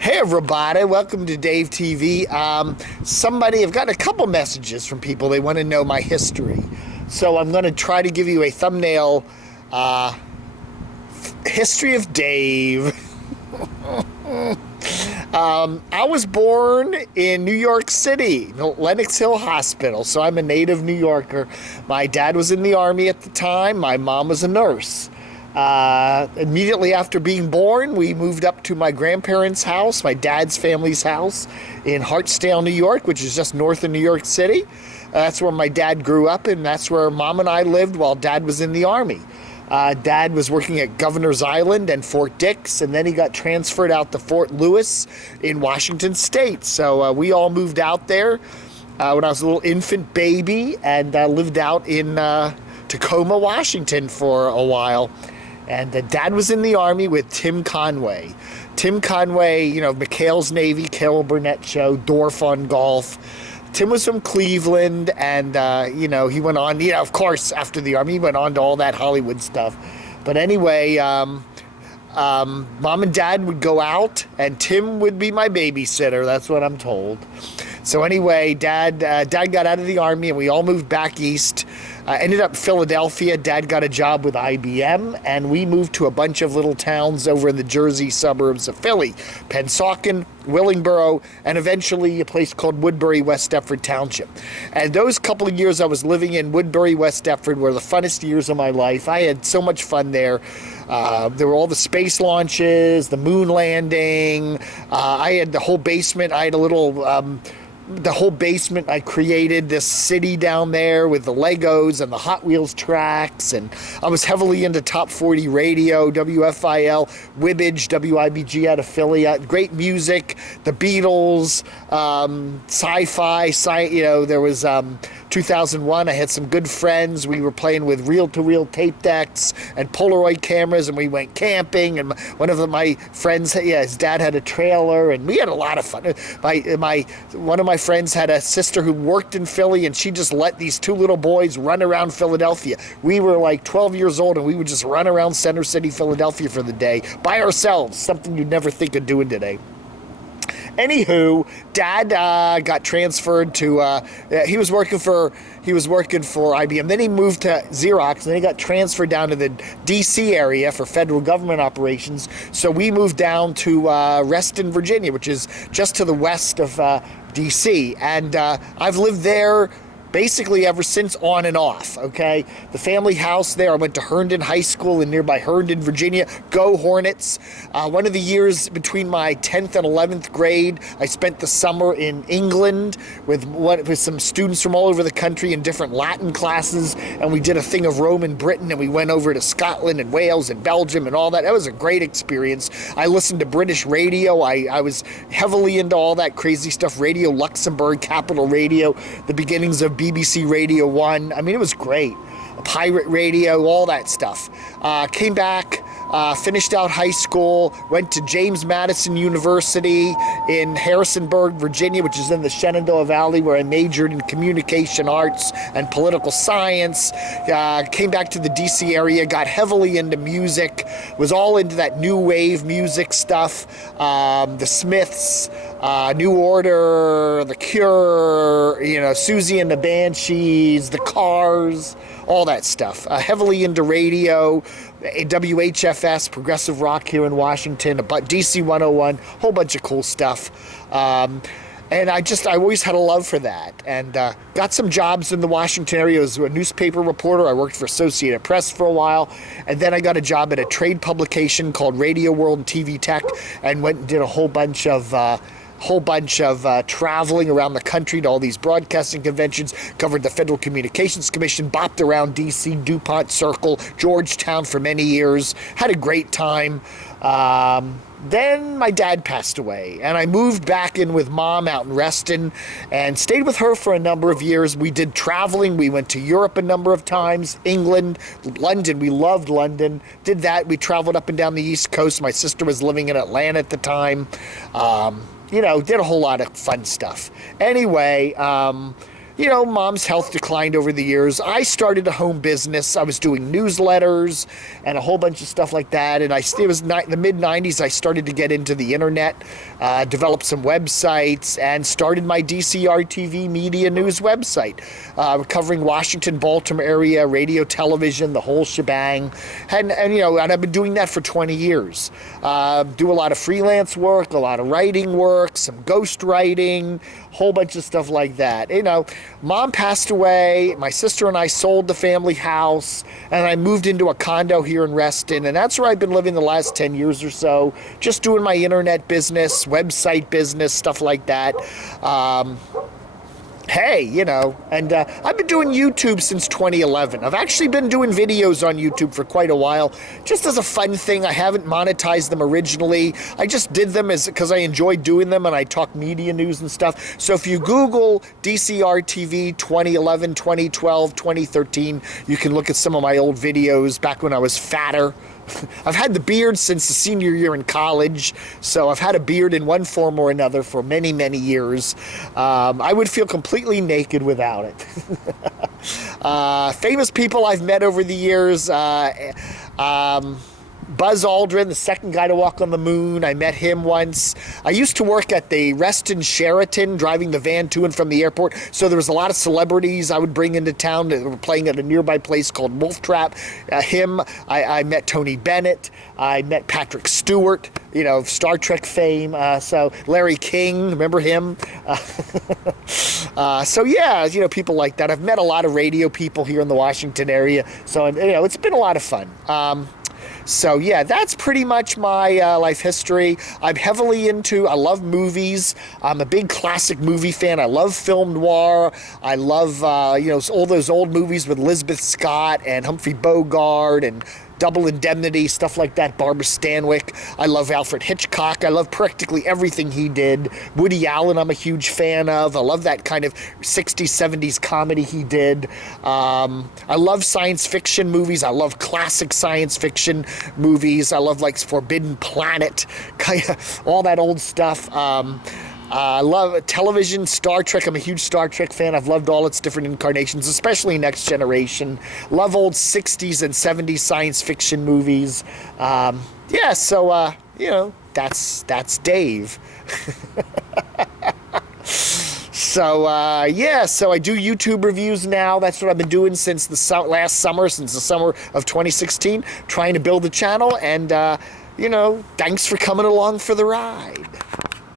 Hey everybody, welcome to Dave TV. I've gotten a couple messages from people. They want to know my history. So I'm going to try to give you a thumbnail history of Dave. I was born in New York City, Lenox Hill Hospital, so I'm a native New Yorker. My dad was in the Army at the time. My mom was a nurse. Immediately after being born, we moved up to my grandparents' house, my dad's family's house in Hartsdale, New York, which is just north of New York City. That's where my dad grew up, and that's where Mom and I lived while Dad was in the Army. Dad was working at Governor's Island and Fort Dix, and then he got transferred out to Fort Lewis in Washington State. So we all moved out there when I was a little infant baby and lived out in Tacoma, Washington for a while. And Dad was in the Army with Tim Conway. Tim Conway, McHale's Navy, Carol Burnett Show, Dorf on Golf. Tim was from Cleveland, and, he went on, of course, after the Army, he went on to all that Hollywood stuff. But anyway, Mom and Dad would go out, and Tim would be my babysitter. That's what I'm told. So anyway, Dad got out of the Army, and we all moved back east. Ended up in Philadelphia. Dad got a job with IBM, and we moved to a bunch of little towns over in the Jersey suburbs of Philly. Pennsauken, Willingboro, and eventually a place called Woodbury, West Deptford Township. And those couple of years I was living in Woodbury, West Deptford were the funnest years of my life. I had so much fun there. There were all the space launches, the moon landing. I had the whole basement. I had the whole basement. I created this city down there with the Legos and the Hot Wheels tracks, and I was heavily into Top 40 radio, WFIL, Wibbage, WIBG out of Philly. Great music, the Beatles, sci-fi. There was 2001. I had some good friends. We were playing with reel-to-reel tape decks and Polaroid cameras, and we went camping. And one of my friends, his dad had a trailer, and we had a lot of fun. One of my friends had a sister who worked in Philly, and she just let these two little boys run around Philadelphia. We were like 12 years old, and we would just run around Center City, Philadelphia for the day by ourselves, something you'd never think of doing today. Anywho, Dad got transferred to. He was working for IBM. Then he moved to Xerox, and then he got transferred down to the D.C. area for federal government operations. So we moved down to Reston, Virginia, which is just to the west of D.C. And I've lived there basically ever since, on and off, okay? The family house there, I went to Herndon High School in nearby Herndon, Virginia. Go Hornets. One of the years between my 10th and 11th grade, I spent the summer in England with some students from all over the country in different Latin classes, and we did a thing of Rome and Britain, and we went over to Scotland and Wales and Belgium and all that. That was a great experience. I listened to British radio. I was heavily into all that crazy stuff. Radio Luxembourg, Capital Radio, the beginnings of BBC Radio 1. I mean, it was great. Pirate radio, all that stuff. Came back, finished out high school, went to James Madison University in Harrisonburg, Virginia, which is in the Shenandoah Valley, where I majored in communication arts and political science. Came back to the DC area, got heavily into music, was all into that new wave music stuff, the Smiths, New Order, The Cure, Susie and the Banshees, The Cars, all that stuff. Heavily into radio, WHFS, progressive rock here in Washington, DC 101, whole bunch of cool stuff. And I always had a love for that. And got some jobs in the Washington area as a newspaper reporter. I worked for Associated Press for a while. And then I got a job at a trade publication called Radio World and TV Tech, and went and did a whole bunch of traveling around the country to all these broadcasting conventions, covered the Federal Communications Commission, bopped around D.C., DuPont Circle, Georgetown for many years, had a great time. Then my dad passed away, and I moved back in with Mom out in Reston and stayed with her for a number of years. We did traveling. We went to Europe a number of times, England, London. We loved London. Did that. We traveled up and down the East Coast. My sister was living in Atlanta at the time. Did a whole lot of fun stuff. Anyway, mom's health declined over the years. I started a home business. I was doing newsletters and a whole bunch of stuff like that. And it was the mid-90s, I started to get into the internet, developed some websites, and started my DCR-TV media news website, covering Washington, Baltimore area, radio, television, the whole shebang. And I've been doing that for 20 years. Do a lot of freelance work, a lot of writing work, some ghost writing, whole bunch of stuff like that. Mom passed away. My sister and I sold the family house, and I moved into a condo here in Reston, and that's where I've been living the last 10 years or so, just doing my internet business, website business, stuff like that. And I've been doing YouTube since 2011. I've actually been doing videos on YouTube for quite a while, just as a fun thing. I haven't monetized them originally. I just did them because I enjoy doing them, and I talk media news and stuff. So if you Google DCR TV 2011, 2012, 2013, you can look at some of my old videos back when I was fatter. I've had the beard since the senior year in college, so I've had a beard in one form or another for many, many years. I would feel completely naked without it. Famous people I've met over the years. Buzz Aldrin, the second guy to walk on the moon. I met him once. I used to work at the Reston Sheraton, driving the van to and from the airport. So there was a lot of celebrities I would bring into town that were playing at a nearby place called Wolf Trap. I met Tony Bennett. I met Patrick Stewart, Star Trek fame. So Larry King, remember him? People like that. I've met a lot of radio people here in the Washington area. So, it's been a lot of fun. That's pretty much my life history. I'm heavily I love movies. I'm a big classic movie fan. I love film noir. I love, all those old movies with Elizabeth Scott and Humphrey Bogart and Double Indemnity, stuff like that, Barbara Stanwyck. I love Alfred Hitchcock. I love practically everything he did. Woody Allen, I'm a huge fan of. I love that kind of 60s, 70s comedy he did. I love science fiction movies. I love classic science fiction movies. I love like Forbidden Planet, all that old stuff. I love television, Star Trek. I'm a huge Star Trek fan. I've loved all its different incarnations, especially Next Generation. Love old 60s and 70s science fiction movies. That's Dave. So I do YouTube reviews now. That's what I've been doing since the summer of 2016, trying to build the channel. And, thanks for coming along for the ride.